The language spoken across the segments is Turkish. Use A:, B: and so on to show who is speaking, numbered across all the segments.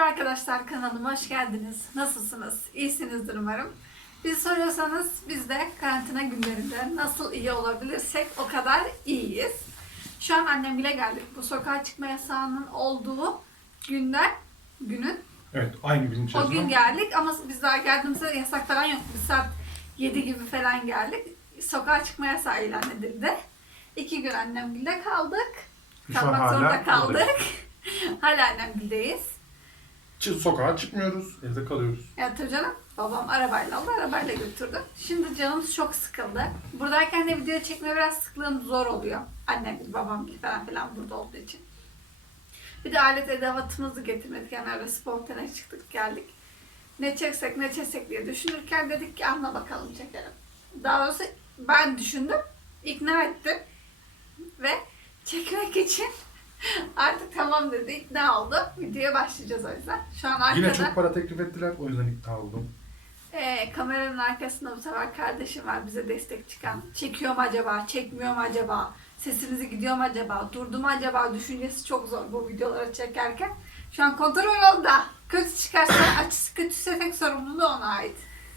A: arkadaşlar, kanalıma hoş geldiniz. Nasılsınız? İyisinizdir umarım. Bizi soruyorsanız biz de karantina günlerinde nasıl iyi olabilirsek o kadar iyiyiz. Şu an annemle geldik. Bu sokağa çıkma yasağının olduğu günün.
B: Evet, aynı gün içerisinde.
A: O gün geldik ama biz daha geldiğimizde yasak falan yok. Bir saat 7 gibi falan geldik. Sokağa çıkma yasağı ilan edildi. 2 gün annemle kaldık.
B: Şu an
A: Kalmak zorunda
B: hala
A: kaldık.
B: buradayız.
A: Hala annemledeyiz.
B: Sokağa çıkmıyoruz, evde kalıyoruz.
A: Ya tabii canım. Babam arabayla aldı, arabayla götürdü. Şimdi canımız çok sıkıldı. Buradayken de video çekme biraz sıklığım zor oluyor. Annem gibi, babam gibi falan filan burada olduğu için. Bir de alet edevatımızı getirmedik. Yani öyle spontane çıktık geldik. Ne çeksek diye düşünürken dedik ki anla bakalım çekelim. Daha doğrusu ben düşündüm, ikna ettim ve çekmek için artık tamam dedi, ikna oldu. Videoya başlayacağız o yüzden. Şu an arkada...
B: Yine çok para teklif ettiler, o yüzden ikna oldum.
A: Kameranın arkasında bu sefer kardeşim var bize destek çıkan. Çekiyor mu acaba, çekmiyor mu acaba, sesimizi gidiyor mu acaba, durdu mu acaba düşüncesi çok zor bu videoları çekerken. Şu an kontrol yolda. Kötü çıkarsa, açısı kötüyse tek sorumluluğu ona ait.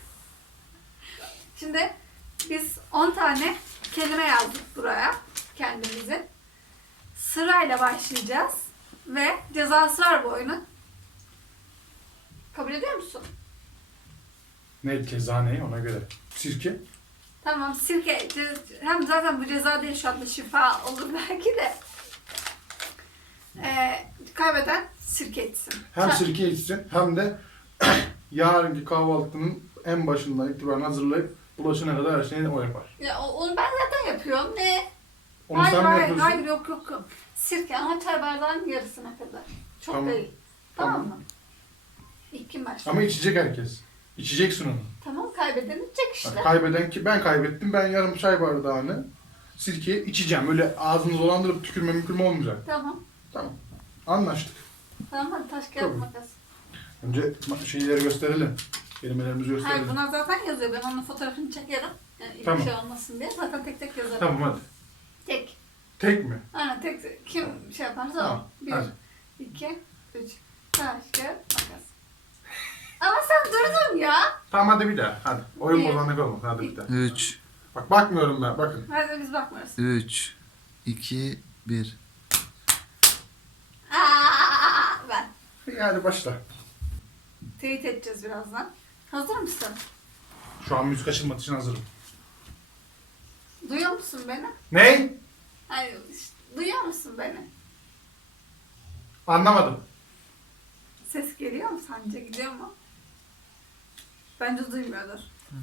A: Şimdi biz 10 tane kelime yazdık buraya kendimizin. Sırayla başlayacağız ve cezası var bu oyunun. Kabul ediyor musun?
B: Ne ceza ne ona göre. Sirke.
A: Tamam, sirke. Hem zaten bu ceza değil, şu anda şifa olur belki de. Kaybeden sirke içsin.
B: Hem sirke içsin hem de yarınki kahvaltının en başından itibaren hazırlayıp bulaşana kadar her şeyini o yapar.
A: Ya, onu ben zaten yapıyorum. Ne?
B: Onu sen mi yapıyorsun?
A: Hayır, yok. Sirke ama çay bardağının yarısına kadar. Çok
B: Tamam.
A: değil. Tamam mı? İlk kim başlıyor?
B: Ama içecek herkes. İçeceksin onu.
A: Tamam, kaybeden içecek işte.
B: Bak, kaybeden ki ben kaybettim. Ben yarım çay bardağını sirkeyi içeceğim. Öyle ağzını dolandırıp tükürme olmayacak.
A: Tamam.
B: Tamam. Anlaştık.
A: Tamam, hadi taş kağıt
B: Tabii.
A: makas.
B: Önce şeyleri gösterelim. Kelimelerimizi gösterelim.
A: Hayır, bunlar zaten yazıyor. Ben onun fotoğrafını çekerim. Yani ilk
B: Tamam.
A: şey olmasın diye. Zaten tek yazarım.
B: Tamam hadi.
A: Tek.
B: Tek mi?
A: Aynen tek. Kim şey yaparsa
B: Tamam,
A: o. 1,
B: hadi.
A: 2, 3. Taş kağıt makas. Ama sen durdun ya.
B: Tamam hadi bir daha. Hadi. Oyun
A: Bir.
B: bozanlık olmasın. Hadi bir daha.
C: 3,
B: Bak bakmıyorum ben. Bakın.
A: Hadi biz bakmıyoruz.
C: 3, 2, 1.
A: Ben.
B: Yani başla.
A: Teyit edeceğiz birazdan. Hazır mısın?
B: Şu an müzik açılmak için hazırım.
A: Duyuyor musun beni?
B: Ne?
A: Hayır, duyuyor musun beni?
B: Anlamadım.
A: Ses geliyor mu sence? Gidiyor mu? Bence duymuyordur.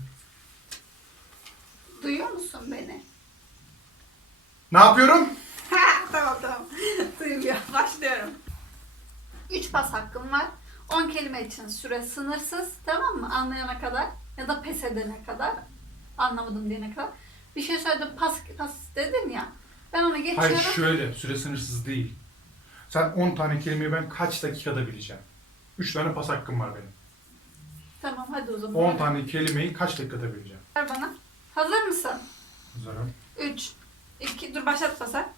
A: Duyuyor musun beni?
B: Ne yapıyorum?
A: Tamam. Duymuyor. Başlıyorum. 3 pas hakkım var. 10 kelime için süre sınırsız. Tamam mı? Anlayana kadar ya da pes edene kadar. Anlamadım diyene kadar. Bir şey söyledim, pas dedin ya. Ben onu geçiyorum.
B: Hayır şöyle. Süre sınırsız değil. Sen 10 tane kelimeyi ben kaç dakikada bileceğim? 3 tane pas hakkım var benim.
A: Tamam, hadi o zaman.
B: 10 tane kelimeyi kaç dakikada bileceğim?
A: Ver bana. Hazır mısın?
B: Hazırım.
A: 3, 2, dur başlat pasa.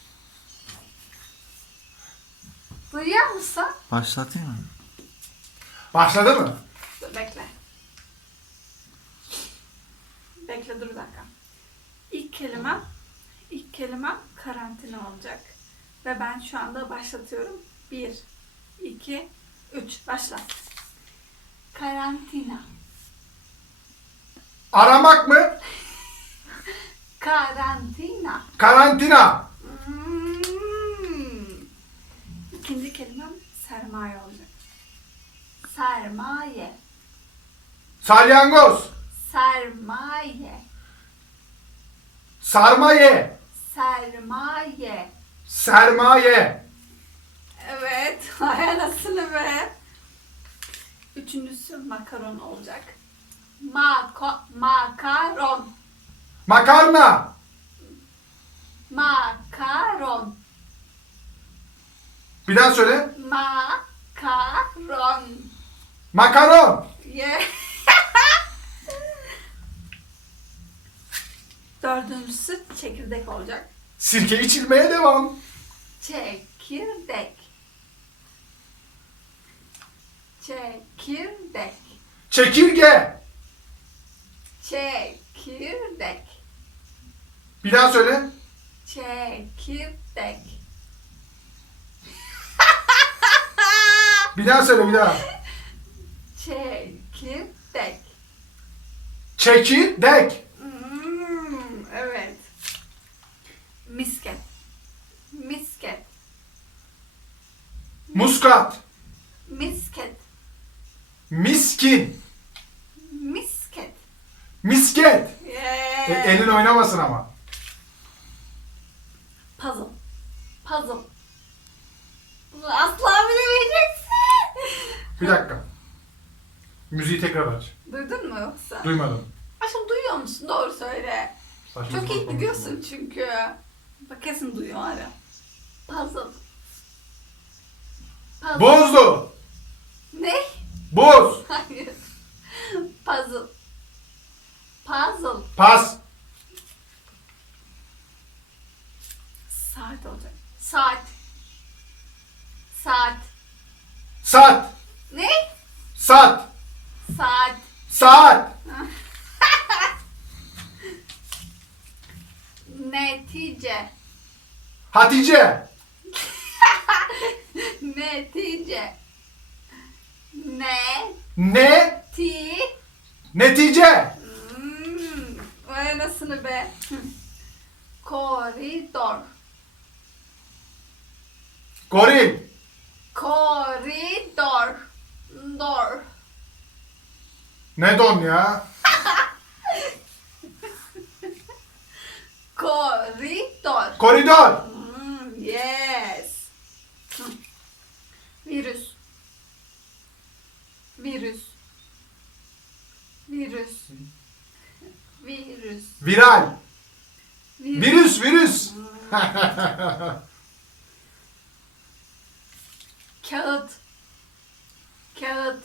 A: Duyuyor musun?
C: Başlatayım mı?
B: Başladı mı?
A: Dur bekle. Bekle, dur bir dakika. İlk kelimem karantina olacak. Ve ben şu anda başlatıyorum. 1, 2, 3, başla. Karantina.
B: Aramak mı?
A: Karantina.
B: Karantina.
A: İkinci kelimem sermaye olacak. Sermaye.
B: Salyangoz.
A: Sermaye.
B: Sarmaye.
A: Sermaye.
B: Sermaye.
A: Evet. Hay anasını be. Üçüncüsü makaron olacak. Makaron.
B: Makarna.
A: Makaron.
B: Bir daha söyle.
A: Makaron.
B: Makaron.
A: Yeah. Dördüncüsü çekirdek olacak.
B: Sirke içilmeye devam.
A: Çekirdek. Çekirdek.
B: Çekirge.
A: Çekirdek.
B: Bir daha söyle.
A: Çekirdek.
B: Bir daha söyle bir daha.
A: Çekirdek.
B: Çekirdek.
A: Evet. Misket. Misket.
B: Muskat.
A: Misket.
B: Miskin.
A: Misket.
B: Misket.
A: Yeah.
B: Elin oynamasın ama.
A: Puzzle. Puzzle. Bunu asla bilemeyeceksin.
B: Bir dakika. Müziği tekrar aç.
A: Duydun mu yoksa?
B: Duymadım.
A: Aşkım duyuyor musun? Doğru söyle.
B: Saçma
A: Çok iyi
B: sapan
A: gidiyorsun
B: konuşma.
A: çünkü. Bak kesin duyuyor hala. Puzzle. Puzzle.
B: Bozdu.
A: Ne?
B: Boz.
A: Hayır. Puzzle. Puzzle.
B: Pas.
A: Saat olacak. Saat. Saat.
B: Saat.
A: Ne?
B: Saat.
A: Saat.
B: Saat.
A: Netice.
B: Hatice.
A: Netice. Ne?
B: Ne?
A: Ti.
B: Netice.
A: Vay anasını be. Koridor.
B: Goril.
A: Koridor. Dor.
B: Ne don ya?
A: Koridor.
B: Koridor.
A: Yes. Virüs. Virüs. Virüs. Virüs.
B: Viral.
A: Virüs.
B: Virüs, virüs.
A: Kağıt. Kağıt.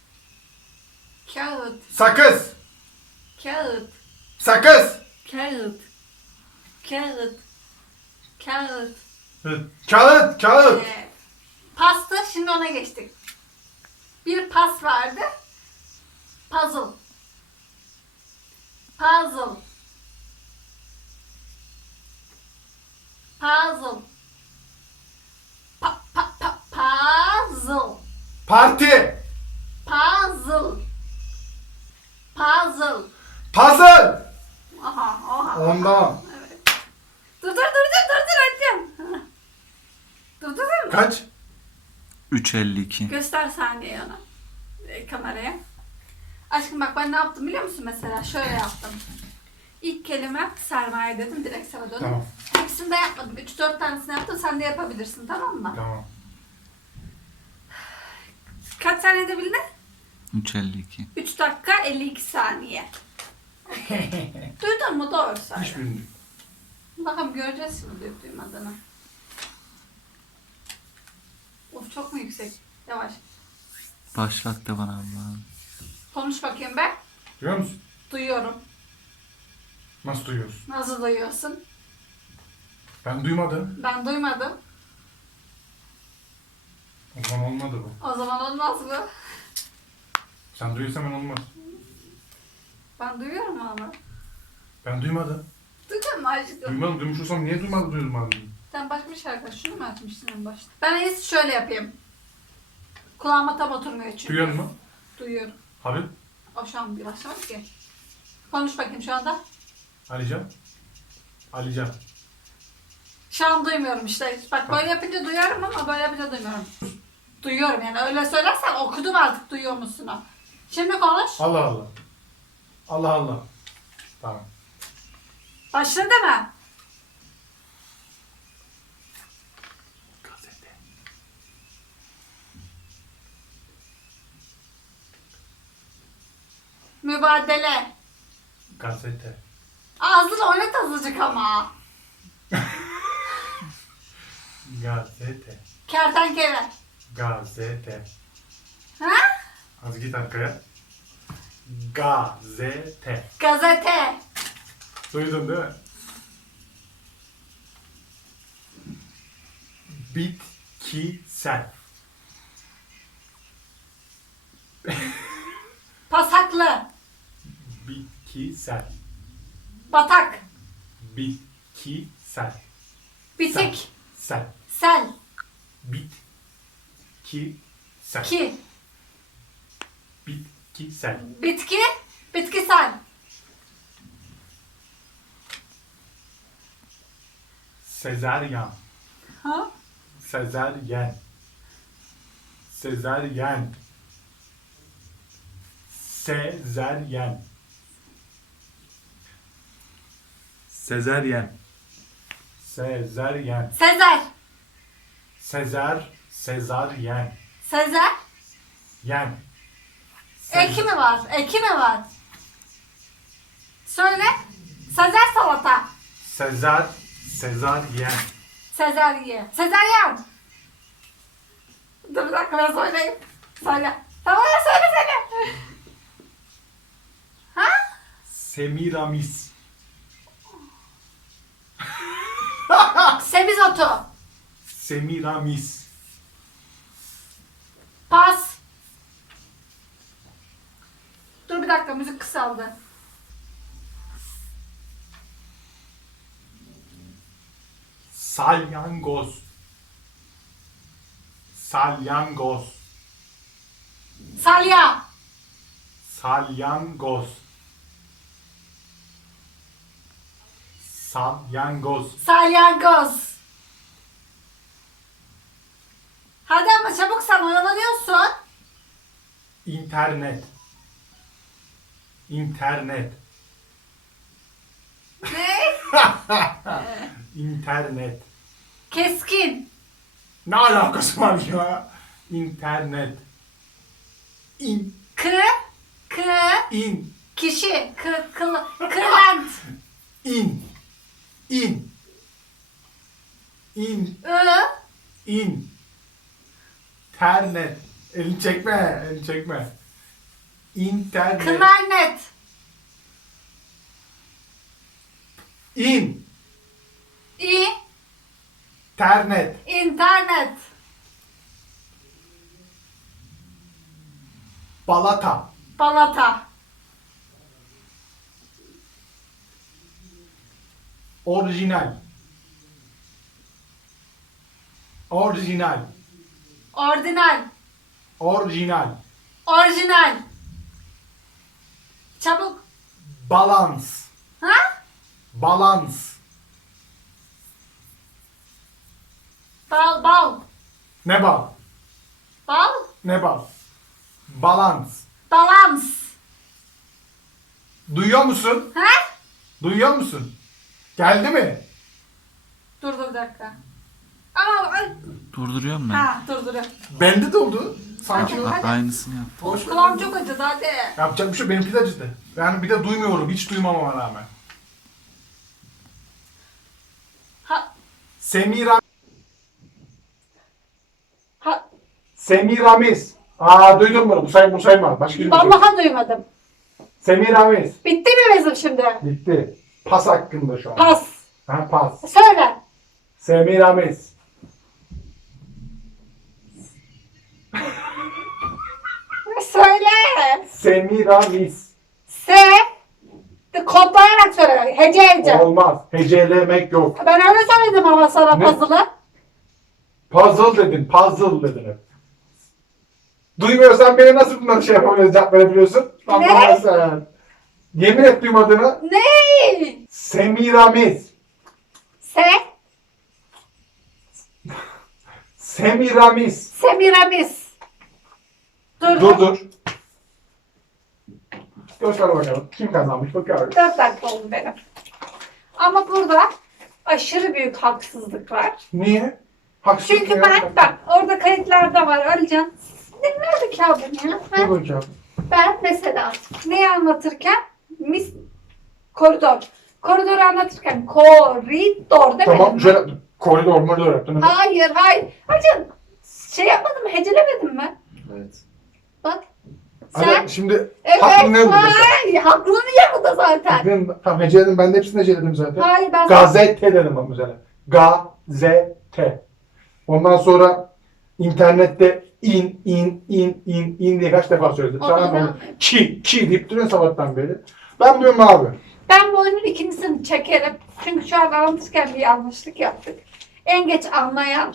A: Kağıt.
B: Sakız.
A: Kağıt.
B: Sakız.
A: Kağıt. Kağıt. Kağıt.
B: Kağıt, kağıt.
A: Pasta, şimdi ona geçtik. Bir pas vardı. Puzzle. Puzzle. Puzzle. Puzzle.
B: Parti.
A: Puzzle. Puzzle.
B: Puzzle.
A: Aha.
B: Ondan.
A: Evet. Dur açacağım. Dur.
C: Kaç? 3.52.
A: Göster saniyeyi ona. Kameraya. Aşkım bak ben ne yaptım biliyor musun mesela? Şöyle yaptım. İlk kelime sermaye dedim, direkt sana döndüm.
B: Tamam.
A: Hepsini de yapmadım. 3-4 tanesini yaptım, sen de yapabilirsin, tamam mı?
B: Tamam.
A: Kaç saniyede bildin?
C: 3.52.
A: 3 dakika 52 saniye. Duydun mu? Doğru söyle.
B: Hiç bilmiyorum.
A: Bakalım göreceğiz şimdi duyup duymadığını. Of çok mu yüksek? Yavaş.
C: Başlat da bana Allah'ım.
A: Konuş bakayım be.
B: Duyuyor musun?
A: Duyuyorum.
B: Nasıl duyuyorsun?
A: Nasıl duyuyorsun?
B: Ben duymadım.
A: Ben duymadım.
B: O zaman olmadı bu.
A: O zaman olmaz mı?
B: Sen duyuyorsan ben olmaz.
A: Ben duyuyorum ama.
B: Ben duymadım.
A: Duydun mu aşkım?
B: Duymadım. Duymuş olsam niye duymadım?
A: Sen başka bir şarkı aç. Şunu mu açmıştın en başta? Ben en iyisi şöyle yapayım. Kulağıma tam oturmuyor çünkü.
B: Duyuyor musun?
A: Duyuyorum.
B: Abi.
A: O şu an bir başlamadı ki. Konuş bakayım şu anda.
B: Alican. Alican.
A: Şu an duymuyorum işte. Bak böyle yapınca duyuyorum ama böyle yapınca duymuyorum. Duyuyorum yani öyle söylersen okudum artık duyuyor musun o. Şimdi konuş.
B: Allah Allah. Allah Allah. Tamam.
A: Başladı mı?
B: Gazete.
A: Mübadele.
B: Gazete.
A: Ağzını oynat azıcık ama.
B: Gazete.
A: Kertenkele.
B: Gazete.
A: Ha?
B: Az git arkaya. Gazete.
A: Gazete.
B: Duydun değil mi? Bitkisel. Bitkisel.
A: Batak.
B: Bitkisel.
A: Bitik.
B: Sel.
A: Sel.
B: Bitkisel.
A: Ki.
B: Bitkisel.
A: Bitki. Bitkisel.
B: Sezaryen.
A: Ha?
B: Sezaryen. Sezaryen. Sezaryen. Sezaryen. Sezaryen.
A: Sezer.
B: Sezaryen.
A: Sezer.
B: Yen.
A: Eki mi var? Eki mi var? Söyle. Sezer salata.
B: Sezaryen.
A: Sezerye. Sezeryen. Dur bir dakika ben söyleyeyim. Söyle. Tamam ya söyle. Ha?
B: Semiramis.
A: Semizotu.
B: Semiramis.
A: Pas. Dur bir dakika müzik kısaldı.
B: Salyangoz. Salyangoz.
A: Salya.
B: Salyangoz. Salyangoz.
A: Salyangoz. Hadi ama çabuk sen oyalanıyorsun.
B: İnternet. İnternet.
A: Ne?
B: İnternet.
A: Keskin.
B: Ne alakası var ya? İnternet. İn.
A: Kı.
B: İn.
A: Kişi. Kırlent.
B: İn. İn. İn. İn. Ternet. Elini çekme. Elini çekme. İnternet.
A: Klarnet.
B: İn.
A: İ.
B: Ternet.
A: İnternet.
B: Balata.
A: Balata.
B: Orijinal. Orijinal.
A: Ordinal.
B: Orijinal.
A: Orijinal. Çabuk.
B: Balans.
A: Ha?
B: Balans.
A: Bal.
B: Ne bal?
A: Bal.
B: Ne bal? Balans.
A: Balans.
B: Duyuyor musun?
A: Ha?
B: Duyuyor musun? Geldi mi?
A: Dur bir dakika. Ama
C: Durduruyorum ben.
A: ha dur.
B: Bende de oldu. Sanki
A: Hadi,
B: o.
A: hadi.
C: Aynısını yap.
B: Boş ver.
A: Kulağım çok acıdı hadi.
B: Yapacak bir şey yok. Benimki de acıdı. Yani bir de duymuyorum. Hiç duymamama rağmen.
A: Ha.
B: Semiramis. Duydun bunu. Bu sayma. Başka bir şey.
A: Vallahi duymadım.
B: Semiramis.
A: Bitti mi bizim şimdi?
B: Bitti. Pas hakkında şu an.
A: Pas.
B: Ha, pas.
A: Söyle.
B: Semiramis.
A: Söyle.
B: Semiramis.
A: Kodlayarak söyle. Hece.
B: Olmaz. Hecelemek yok.
A: Ben öyle söyledim ama sana
B: Ne?
A: puzzle'ı.
B: Puzzle dedin. Puzzle dedin hep. Duymuyorsan beni nasıl bunları şey yapabiliyorsun, cevap verebiliyorsun? Allah'ım sen. Yemin et duymadığını.
A: Ne?
B: Semiramis. Semiramis.
A: Semiramis.
B: Dur. Göster bakalım. Kim kazanmış bakıyoruz.
A: 4 dakika oldu benim. Ama burada aşırı büyük haksızlık var.
B: Niye? Haksızlık
A: Çünkü
B: ne
A: ben
B: ya?
A: bak orada kayıtlarda var Alican. Dinliyorduk ya bunu ya.
B: Dur bakayım.
A: Ben mesela neyi anlatırken koridor. Koridoru anlatırken koridor demedim
B: Tamam
A: mi?
B: şöyle koridor yaptın.
A: Hayır. Alican şey yapmadım mı? Hecelemedim mi?
B: Evet.
A: Bak. Sen
B: Hadi şimdi
A: evet.
B: hakkın ne burada?
A: Haklı niye bu da zaten?
B: Tamam heceledim. Ben de hepsini heceledim zaten.
A: Hayır ben
B: Gazete dedim bak mesela. Gazete. Ondan sonra internette in diye kaç defa söyledim.
A: O
B: Sana
A: zaman-
B: mı? Ki deyip duruyorsun sabahtan beri. Ben diyorum abi.
A: Ben bu oyunun ikincisini çekerim. Çünkü şu an anlatırken bir yanlışlık yaptık. En geç anlayan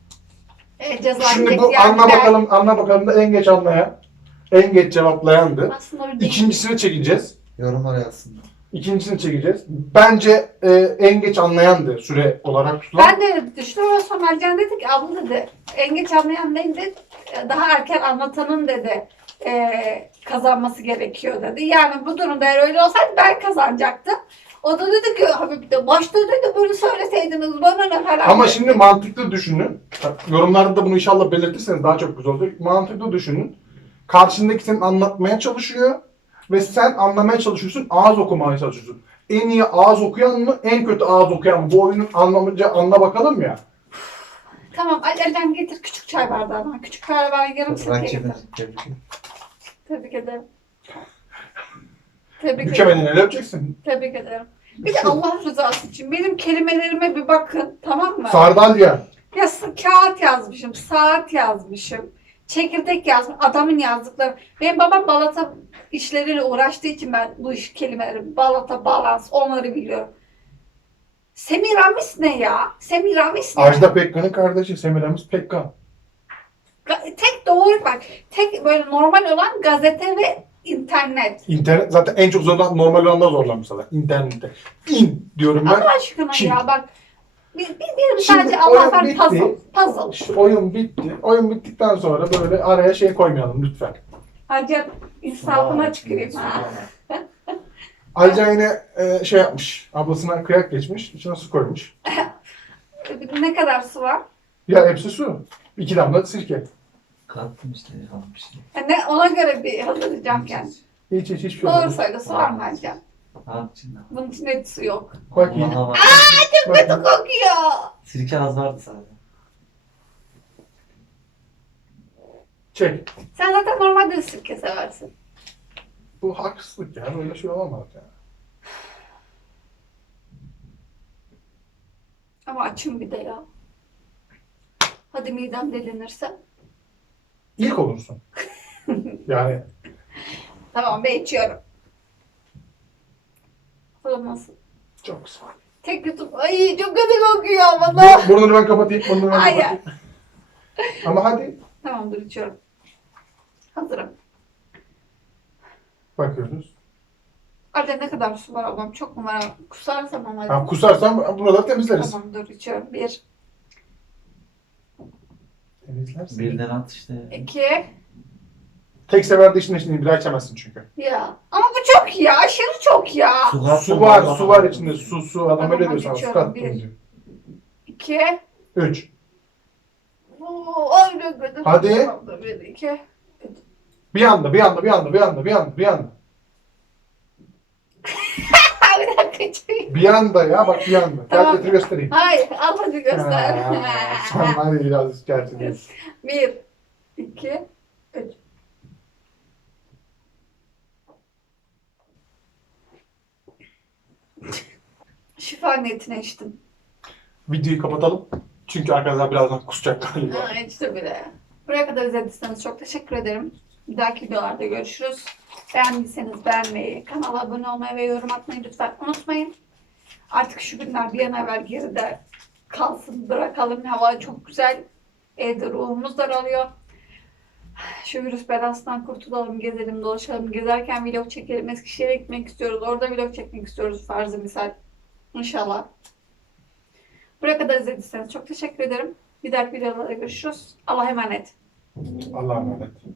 A: ceza
B: Şimdi
A: yiyecek.
B: bu
A: Yani
B: anla bakalım da en geç anlayan, en geç cevaplayandı.
A: aslında öyle değil.
B: İkincisini çekeceğiz.
D: Yorumlara yazsınlar.
B: İkincisini çekeceğiz. Bence en geç anlayandı süre olarak tutulan.
A: Ben de öyle düşünüyorum. Ama sonra Ercan dedi ki abla dedi en geç anlayan neydi? Daha erken anlatanın dedi kazanması gerekiyor dedi. Yani bu durumda eğer öyle olsaydı ben kazanacaktım. O da dedi ki abi de başta dedi böyle söyleseydiniz bana ne falan.
B: Ama
A: dedi.
B: şimdi mantıklı düşünün. Yorumlarda da bunu inşallah belirtirseniz daha çok güzel olacak. Mantıklı düşünün. Karşındaki senin anlatmaya çalışıyor ve sen anlamaya çalışıyorsun, ağız okumaya çalışıyorsun. En iyi ağız okuyan mı, en kötü ağız okuyan mı? Bu oyunun anla bakalım ya.
A: Tamam Ercan getir küçük çay bardağına. Küçük çay bardağı yarım sirke getir.
D: Rakibini tebrik ederim.
A: Tebrik ederim. Tebrik ederim.
B: Mükemmel ne yapacaksın?
A: Tebrik ederim. Bir de Allah rızası için benim kelimelerime bir bakın tamam mı?
B: Sardalya.
A: Ya kağıt yazmışım, saat yazmışım, çekirdek yazmışım, adamın yazdıkları. Benim babam balata işleriyle uğraştığı için ben bu iş kelimeleri, balata, balans onları biliyorum. Semiramis ne ya? Semiramis ne?
B: Ajda Pekkan'ın kardeşi Semiramis Pekkan.
A: Tek doğru bak, tek böyle normal olan gazete ve internet.
B: İnternet zaten en çok zorlan, normal olanda zorlanmış zaten. İnternette. İn diyorum ben.
A: Allah aşkına
B: Kim?
A: ya bak. Bir
B: Şimdi
A: sadece
B: oyun
A: Allah var
B: bitti.
A: puzzle. Puzzle.
B: İşte oyun bitti. Oyun bittikten sonra böyle araya şey koymayalım lütfen.
A: Hadi insafına çıkayım ha.
B: Ayrıca yine şey yapmış. Ablasına kıyak geçmiş. İçine su koymuş.
A: Ne kadar su var?
B: Ya hepsi su. 2 damla sirke.
D: Kattım işte ya bir şey.
A: Ne, ona göre bir hazırlayacağım yani.
B: Hiçbir şey
A: Doğru
B: olmaz.
A: söyle su var mı Hacı?
D: Abi içinde.
A: Bunun içinde hiç su yok.
B: Bak iyi.
D: Vallahi var.
A: Kötü kokuyor.
D: Sirke az vardı sadece.
B: Çek.
A: Sen zaten normalde sirke seversin.
B: Bu haksızlık ya. Böyle şey olamaz ya.
A: Ama açım bir de ya. Hadi midem delinirse.
B: İlk olursun. Yani
A: Tamam ben içiyorum. Bu nasıl?
B: çok güzel.
A: Tek yudum. Ay çok kötü kokuyor bana.
B: Burnunu ben kapatayım. Burnunu ben
A: Hayır.
B: kapatayım. Ama hadi.
A: Tamam dur içiyorum. Hazırım.
B: Bakıyoruz.
A: Arada ne kadar su var ablam? Çok mu var? Kusarsam ama.
B: Ha, kusarsan buraları temizleriz.
A: Tamam dur içiyorum. 1,
B: Temizlersin.
D: Birden at işte.
A: 2.
B: Tek seferde işin içinde bir daha içemezsin çünkü.
A: Ya. Ama bu çok ya. Aşırı çok ya.
D: kattım,
B: Su var,
D: vallahi
B: su var
D: kattım.
B: içinde. Su. Adam
A: Tamam,
B: öyle
A: hadi
B: diyor sana. Su
A: içiyorum.
B: kattım
A: Bir.
B: diyor.
A: 2.
B: 3.
A: Ay ne kötü.
B: Hadi.
A: Tamam, dur, 1, 2.
B: Bir anda.
A: Bir dakika içeyim.
B: Bir anda ya bak bir anda.
A: Tamam.
B: Gel getir göstereyim.
A: Hayır al hadi göster.
B: Sen var ya biraz gerçekten.
A: 1, 2, 3. Şifa niyetine içtim.
B: Videoyu kapatalım. Çünkü arkadaşlar birazdan kusacak galiba.
A: Ha, içti bile. Buraya kadar izlediyseniz çok teşekkür ederim. Bir dahaki videolarda görüşürüz. Beğendiyseniz beğenmeyi, kanala abone olmayı ve yorum atmayı lütfen unutmayın. Artık şu günler bir an evvel geride kalsın, bırakalım. Hava çok güzel. Evde ruhumuz daralıyor. Şu virüs belasından kurtulalım, gezelim, dolaşalım. Gezerken vlog çekelim. Eskişehir'e gitmek istiyoruz. Orada vlog çekmek istiyoruz farzı misal. İnşallah. Buraya kadar izlediyseniz çok teşekkür ederim. Bir dahaki videolarda görüşürüz. Allah'a emanet.
B: Allah'a emanet.